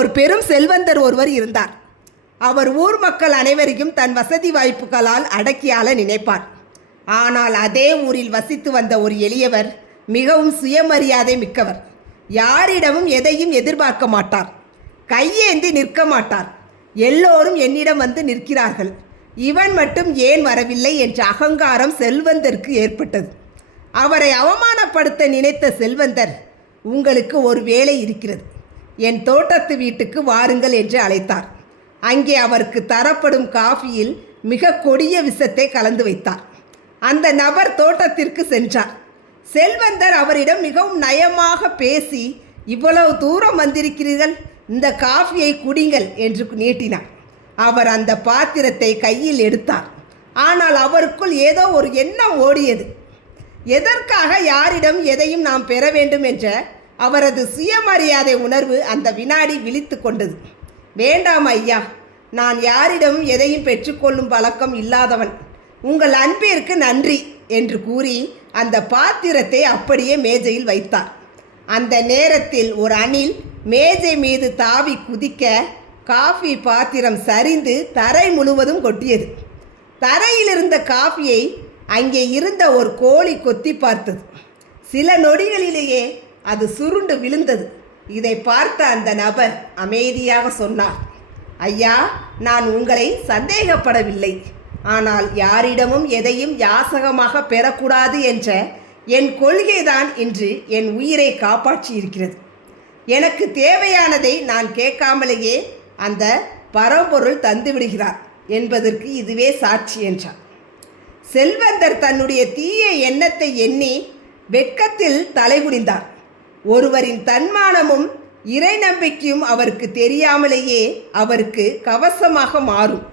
ஒரு பெரும் செல்வந்தர் ஒருவர் இருந்தார். அவர் ஊர் மக்கள் அனைவரையும் தன் வசதி வாய்ப்புகளால் அடக்கியாள நினைப்பார். ஆனால் அதே ஊரில் வசித்து வந்த ஒரு எளியவர் மிகவும் சுயமரியாதை மிக்கவர். யாரிடமும் எதையும் எதிர்பார்க்க மாட்டார். கையேந்தி நிற்க மாட்டார். எல்லோரும் என்னிடம் வந்து நிற்கிறார்கள், இவன் மட்டும் ஏன் வரவில்லை என்ற அகங்காரம் செல்வந்தருக்கு ஏற்பட்டது. அவரை அவமானப்படுத்த நினைத்த செல்வந்தர், உங்களுக்கு ஒரு வேலை இருக்கிறது, என் தோட்டத்து வீட்டுக்கு வாருங்கள் என்று அழைத்தார். அங்கே அவருக்கு தரப்படும் காஃபியில் மிக கொடிய விஷத்தை கலந்து வைத்தார். அந்த நபர் தோட்டத்திற்கு சென்றார். செல்வந்தர் அவரிடம் மிகவும் நயமாக பேசி, இவ்வளவு தூரம் வந்திருக்கிறீர்கள், இந்த காஃபியை குடிங்கள் என்று நீட்டினார். அவர் அந்த பாத்திரத்தை கையில் எடுத்தார். ஆனால் அவருக்குள் ஏதோ ஒரு எண்ணம் ஓடியது. எதற்காக யாரிடம் எதையும் நாம் பெற வேண்டும் என்ற அவரது சுயமரியாதை உணர்வு அந்த வினாடி விழித்து கொண்டது. வேண்டாம் ஐயா, நான் யாரிடமும் எதையும் பெற்றுக்கொள்ளும் பழக்கம் இல்லாதவன், உங்கள் அன்பிற்கு நன்றி என்று கூறி அந்த பாத்திரத்தை அப்படியே மேஜையில் வைத்தார். அந்த நேரத்தில் ஒரு அணில் மேஜை மீது தாவி குதிக்க காஃபி பாத்திரம் சரிந்து தரை முழுவதும் கொட்டியது. தரையில் இருந்த காஃபியை அங்கே இருந்த ஒரு கோழி கொத்தி பார்த்தது. சில நொடிகளிலேயே அது சுருண்டு விழுந்தது. இதை பார்த்த அந்த நபர் அமைதியாக சொன்னார், ஐயா, நான் உங்களை சந்தேகப்படவில்லை. ஆனால் யாரிடமும் எதையும் யாசகமாக பெறக்கூடாது என்ற என் கொள்கைதான் இன்று என் உயிரை காப்பாற்றி இருக்கிறது. எனக்கு தேவையானதை நான் கேட்காமலேயே அந்த பரம்பொருள் தந்துவிடுகிறார் என்பதற்கு இதுவே சாட்சி என்றார். செல்வந்தர் தன்னுடைய தீய எண்ணத்தை எண்ணி வெட்கத்தில் தலைகுனிந்தார். ஒருவரின் தன்மானமும் இறை நம்பிக்கையும் அவருக்கு தெரியாமலேயே அவருக்கு கவசமாக மாறும்.